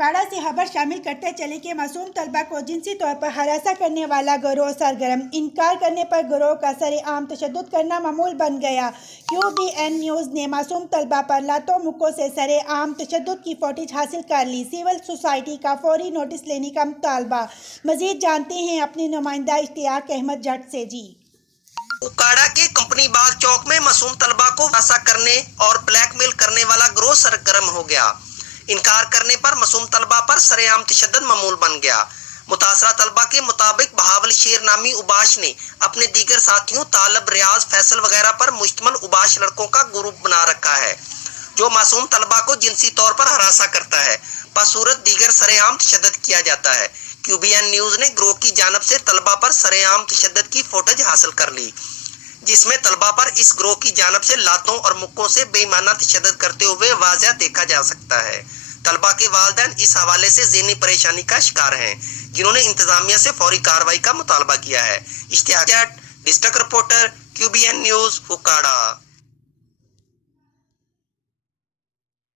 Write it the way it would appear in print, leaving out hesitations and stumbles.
उकाड़ा से खबर शामिल करते चले कि मासूम तलबा को जिनसी तौर पर हरासा करने वाला गिरोह सरगर्म, इनकार करने पर गिरोह का सरेआम तशद्दुद करना मामूल बन गया। QBN न्यूज़ ने मासूम तलबा पर लातों मुक्कों से सरेआम तशद्दुद की फुटेज हासिल कर ली। सिविल सोसाइटी का फौरी नोटिस लेने का मुतालबा। मजीद जानते हैं अपनी नुमाइंदा इश्तियाक अहमद जट से। जी, उकाड़ा के कंपनी बाग चौक में मासूम तलबा को हरासा करने और ब्लैकमेल करने वाला गिरोह सरगर्म हो गया। इनकार करने पर मासूम तलबा पर सरेआम तशद्दुद मामूल बन गया। मुतासरा तलबा के मुताबिक बहावल शेर नामी उबाश ने अपने दीगर साथियों तालब, रियाज, फैसल वगैरह पर मुश्तमल उबाश लड़कों का ग्रुप बना रखा है जो मासूम तलबा को जिनसी तौर पर हरासा करता है। बसूरत दीगर सरेआम तशद्दुद किया जाता है। QBN न्यूज ने गिरोह की जानब से तलबा पर सरेआम तशद्दुद की फुटेज हासिल कर ली, जिसमें तलबा पर इस गिरोह की जानब से लातों और मुक्कों से बेईमाना तशद्दुद करते हुए वाज़ह देखा जा सकता है। तलबा के वालिदैन इस हवाले से ज़हनी परेशानी का शिकार हैं, जिन्होंने इंतजामिया से फौरी कार्रवाई का मुतालबा किया है। Ishtiaq Jat, district reporter, QBN news, उकाड़ा।